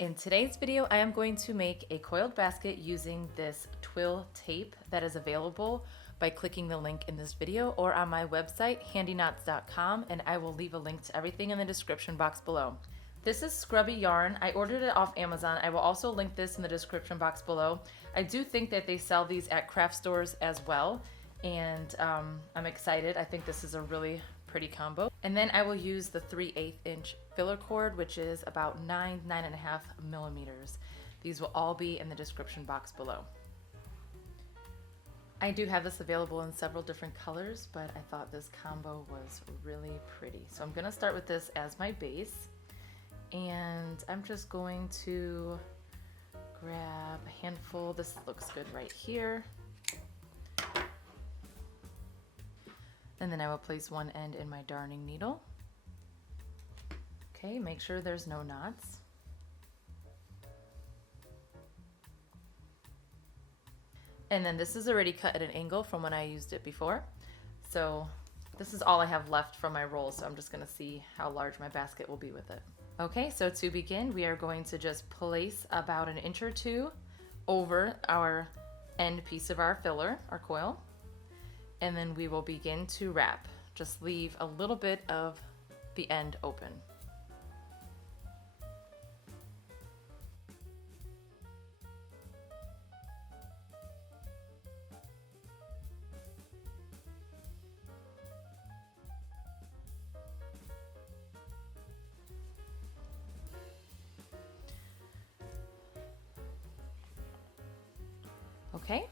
In today's video, I am going to make a coiled basket using this twill tape that is available by clicking the link in this video or on my website, handyknots.com, and I will leave a link to everything in the description box below. This is scrubby yarn. I ordered it off Amazon. I will also link this in the description box below. I do think that they sell these at craft stores as well, and I'm excited. I think this is a really pretty combo. And then I will use the 3/8 inch filler cord, which is about 9.5 millimeters. These will all be in the description box below. I do have this available in several different colors, but I thought this combo was really pretty. So I'm gonna start with this as my base, and I'm just going to grab a handful. This looks good right here. And then I will place one end in my darning needle. Okay, make sure there's no knots. And then this is already cut at an angle from when I used it before. So this is all I have left from my roll, so I'm just gonna see how large my basket will be with it. Okay, so to begin, we are going to just place about 1 inch or 2 over our end piece of our filler, our coil. And then we will begin to wrap. Just leave a little bit of the end open. Okay.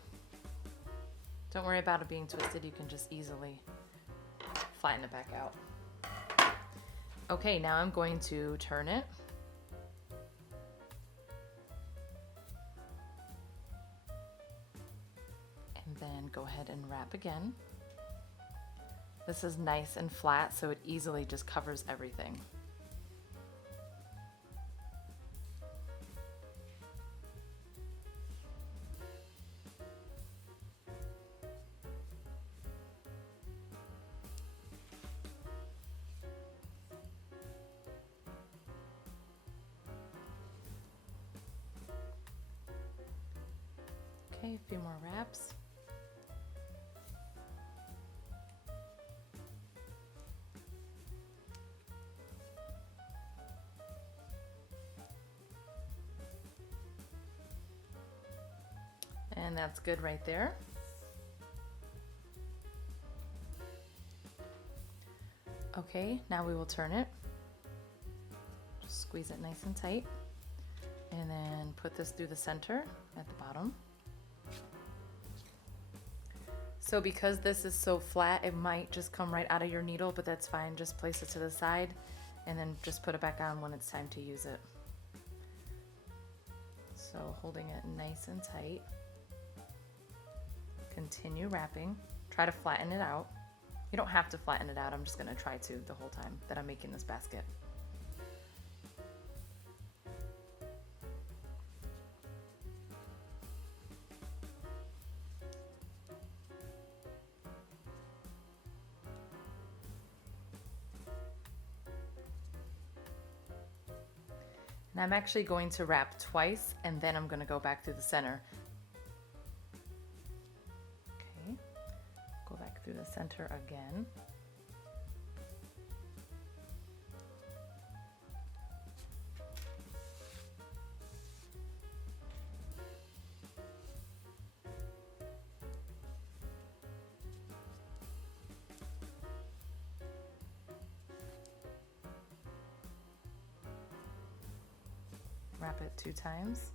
Don't worry about it being twisted, you can just easily flatten it back out. Okay, now I'm going to turn it. And then go ahead and wrap again. This is nice and flat, so it easily just covers everything. Okay, a few more wraps. And that's good right there. Okay, now we will turn it. Just squeeze it nice and tight. And then put this through the center at the bottom. So because this is so flat, it might just come right out of your needle, but that's fine. Just place it to the side and then just put it back on when it's time to use it. So holding it nice and tight. Continue wrapping. Try to flatten it out. You don't have to flatten it out. I'm just gonna try to the whole time that I'm making this basket. And I'm actually going to wrap twice, and then I'm going to go back through the center. Okay, go back through the center again. Wrap it 2 times.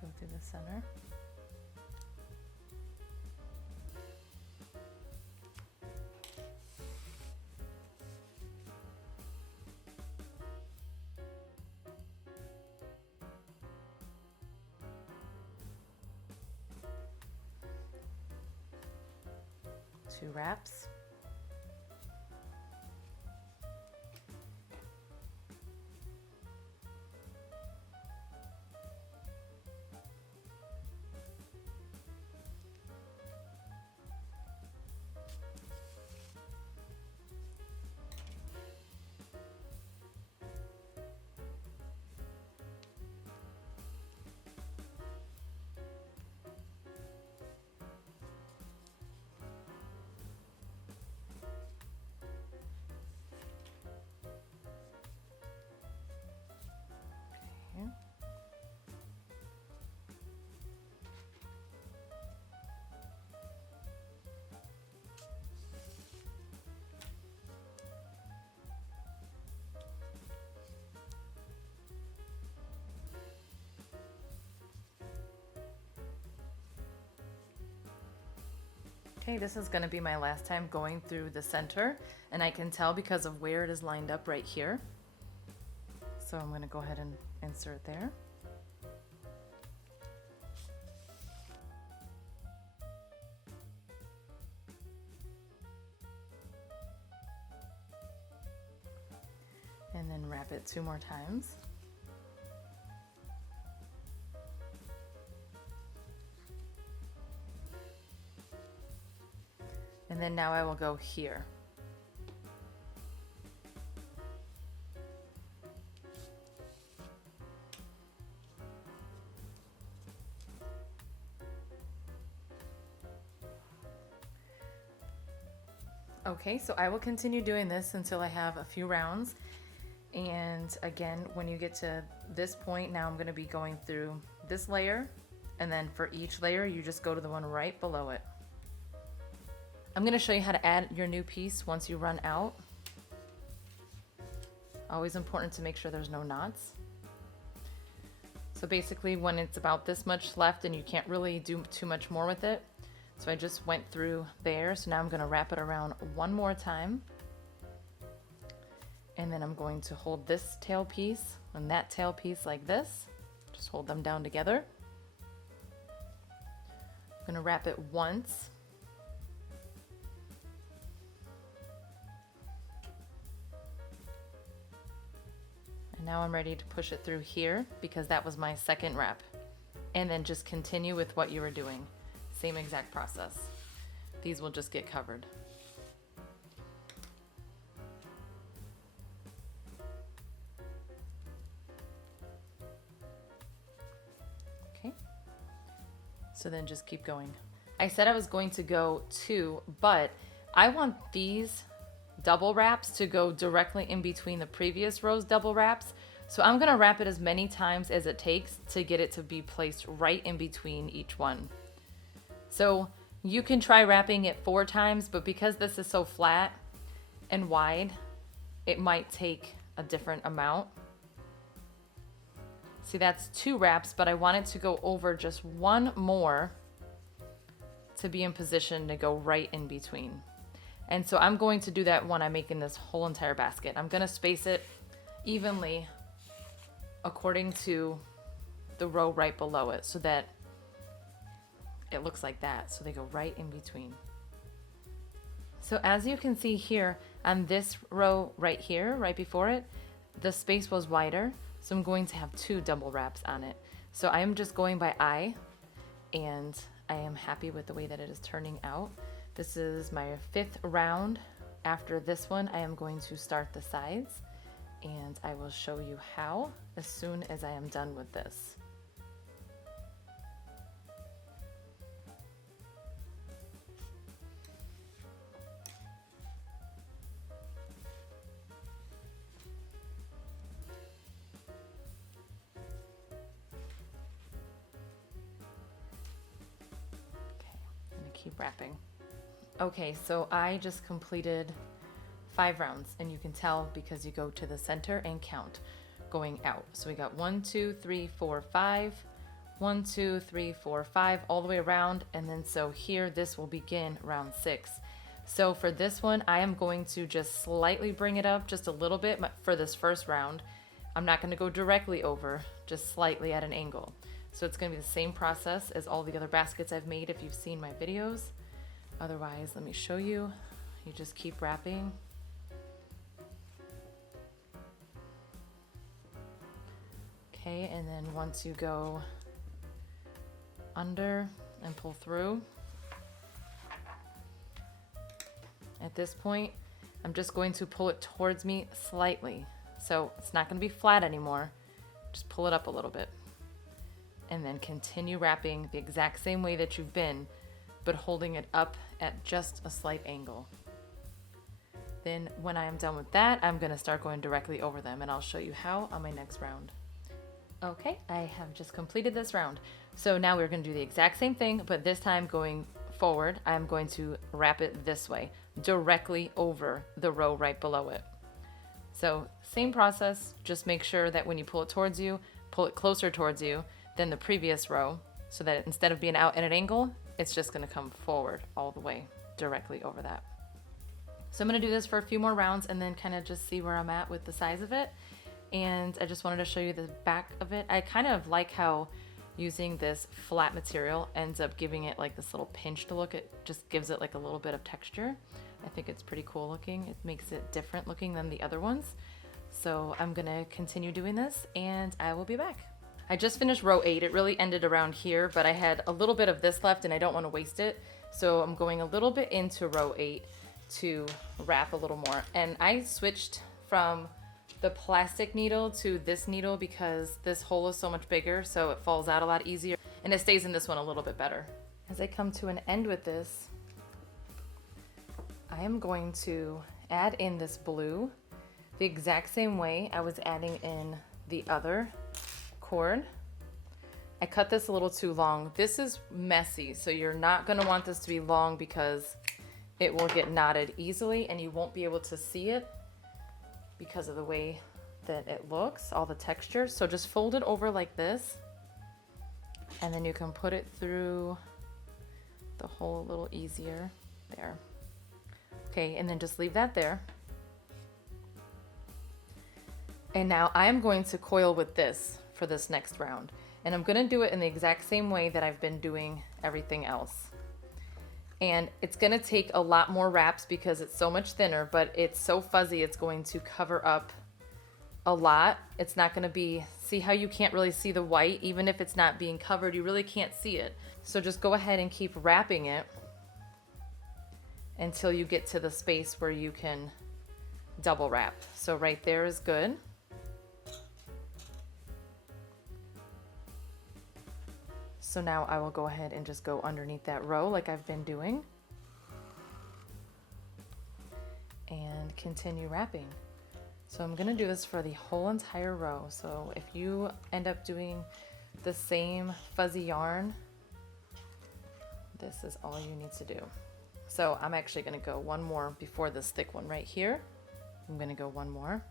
Go through the center. Two wraps. Okay, this is gonna be my last time going through the center, and I can tell because of where it is lined up right here. So I'm gonna go ahead and insert there. And then wrap it 2 more times. And then now I will go here. Okay, so I will continue doing this until I have a few rounds. And again, when you get to this point, now I'm going to be going through this layer, and then for each layer you just go to the one right below it. I'm going to show you how to add your new piece once you run out. Always important to make sure there's no knots. So basically when it's about this much left and you can't really do too much more with it, so I just went through there, so now I'm going to wrap it around one more time. And then I'm going to hold this tail piece and that tail piece like this. Just hold them down together. I'm going to wrap it once. And now I'm ready to push it through here because that was my second wrap. And then just continue with what you were doing. Same exact process. These will just get covered. Okay. So then just keep going. I said I was going to go 2, but I want these double wraps to go directly in between the previous row's double wraps. So I'm gonna wrap it as many times as it takes to get it to be placed right in between each one. So you can try wrapping it 4 times, but because this is so flat and wide, it might take a different amount. See, that's 2 wraps, but I want it to go over just 1 more to be in position to go right in between. And so I'm going to do that when I'm making this whole entire basket. I'm gonna space it evenly according to the row right below it so that it looks like that. So they go right in between. So as you can see here on this row right here, right before it, the space was wider. So I'm going to have 2 double wraps on it. So I am just going by eye, and I am happy with the way that it is turning out. This is my 5th round. After this one, I am going to start the sides, and I will show you how as soon as I am done with this. Okay, I'm gonna keep wrapping. Okay, so I just completed 5 rounds, and you can tell because you go to the center and count going out. So we got 1, 2, 3, 4, 5, 1, 2, 3, 4, 5 all the way around. And then so here, this will begin round 6. So for this one, I am going to just slightly bring it up just a little bit for this first round. I'm not going to go directly over, just slightly at an angle. So it's going to be the same process as all the other baskets I've made if you've seen my videos. Otherwise, let me show you. You just keep wrapping. Okay, and then once you go under and pull through, at this point, I'm just going to pull it towards me slightly. So it's not going to be flat anymore. Just pull it up a little bit. And then continue wrapping the exact same way that you've been, but holding it up at just a slight angle. Then when I am done with that, I'm going to start going directly over them, and I'll show you how on my next round. Okay, I have just completed this round. So now we're going to do the exact same thing, but this time going forward, I'm going to wrap it this way, directly over the row right below it. So same process, just make sure that when you pull it towards you, pull it closer towards you than the previous row, so that instead of being out at an angle, it's just gonna come forward all the way directly over that. So I'm gonna do this for a few more rounds and then kind of just see where I'm at with the size of it. And I just wanted to show you the back of it. I kind of like how using this flat material ends up giving it like this little pinched look. It just gives it like a little bit of texture. I think it's pretty cool looking. It makes it different looking than the other ones. So I'm gonna continue doing this and I will be back. I just finished row 8. It really ended around here, but I had a little bit of this left and I don't want to waste it. So I'm going a little bit into row 8 to wrap a little more. And I switched from the plastic needle to this needle because this hole is so much bigger, so it falls out a lot easier and it stays in this one a little bit better. As I come to an end with this, I am going to add in this blue the exact same way I was adding in the other cord. I cut this a little too long. This is messy, so you're not going to want this to be long because it will get knotted easily and you won't be able to see it because of the way that it looks, all the texture. So just fold it over like this and then you can put it through the hole a little easier there. Okay, and then just leave that there. And now I am going to coil with this for this next round. And I'm gonna do it in the exact same way that I've been doing everything else. And it's gonna take a lot more wraps because it's so much thinner, but it's so fuzzy, it's going to cover up a lot. It's not gonna be, see how you can't really see the white? Even if it's not being covered, you really can't see it. So just go ahead and keep wrapping it until you get to the space where you can double wrap. So right there is good. So now I will go ahead and just go underneath that row like I've been doing and continue wrapping. So I'm gonna do this for the whole entire row. So if you end up doing the same fuzzy yarn, this is all you need to do. So I'm actually gonna go one more before this thick one right here. I'm gonna go one more.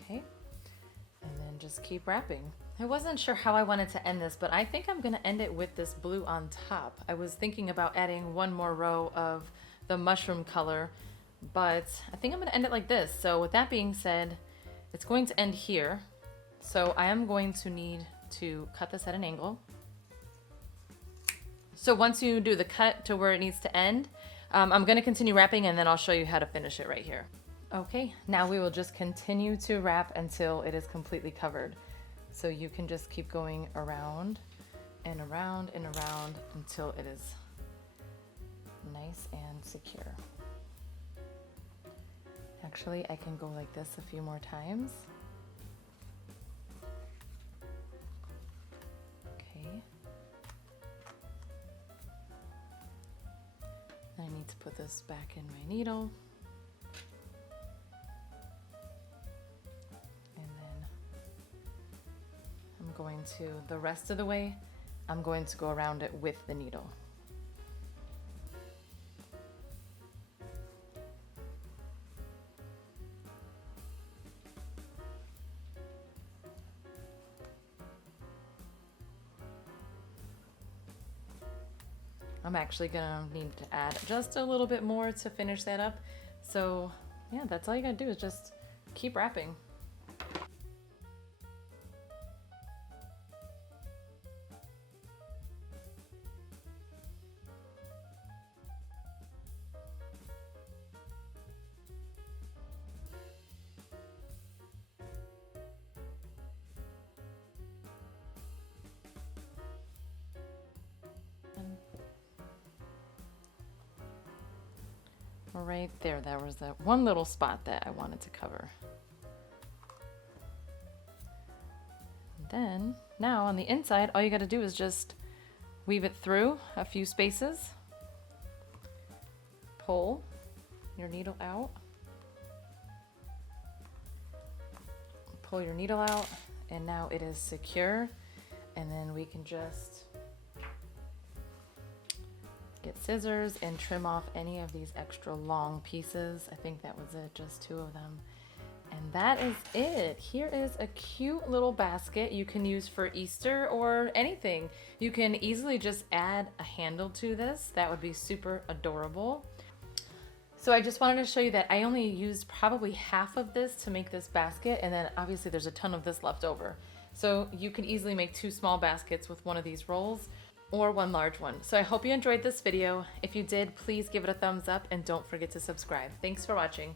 Okay. And then just keep wrapping. I wasn't sure how I wanted to end this, but I think I'm gonna end it with this blue on top. I was thinking about adding one more row of the mushroom color, but I think I'm gonna end it like this. So with that being said, it's going to end here. So I am going to need to cut this at an angle. So once you do the cut to where it needs to end, I'm gonna continue wrapping and then I'll show you how to finish it right here. Okay, now we will just continue to wrap until it is completely covered. So you can just keep going around and around and around until it is nice and secure. Actually, I can go like this a few more times. Okay. I need to put this back in my needle. Going to the rest of the way, I'm going to go around it with the needle. I'm actually gonna need to add just a little bit more to finish that up. So yeah, that's all you gotta do is just keep wrapping. Right there, that was that one little spot that I wanted to cover. And then now on the inside, all you got to do is just weave it through a few spaces, pull your needle out, pull your needle out, and now it is secure. And then we can just get scissors and trim off any of these extra long pieces. I think that was it, just 2 of them. And And that is it. Here is a cute little basket you can use for Easter or anything. You can easily just add a handle to this. That would be super adorable. So I just wanted to show you that I only used probably half of this to make this basket, and then obviously there's a ton of this left over. So you can easily make 2 small baskets with one of these rolls or 1 large one. So I hope you enjoyed this video. If you did, please give it a thumbs up and don't forget to subscribe. Thanks for watching.